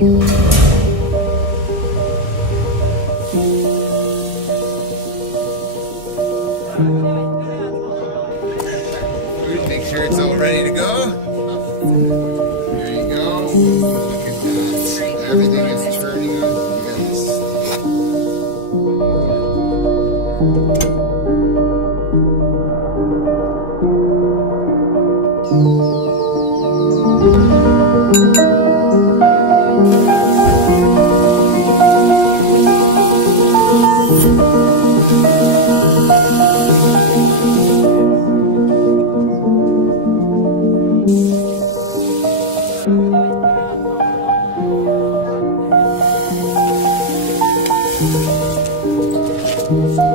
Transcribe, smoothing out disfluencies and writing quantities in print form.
Make sure it's all ready to go. There you go. Look at that. Everything is turning on. Yes.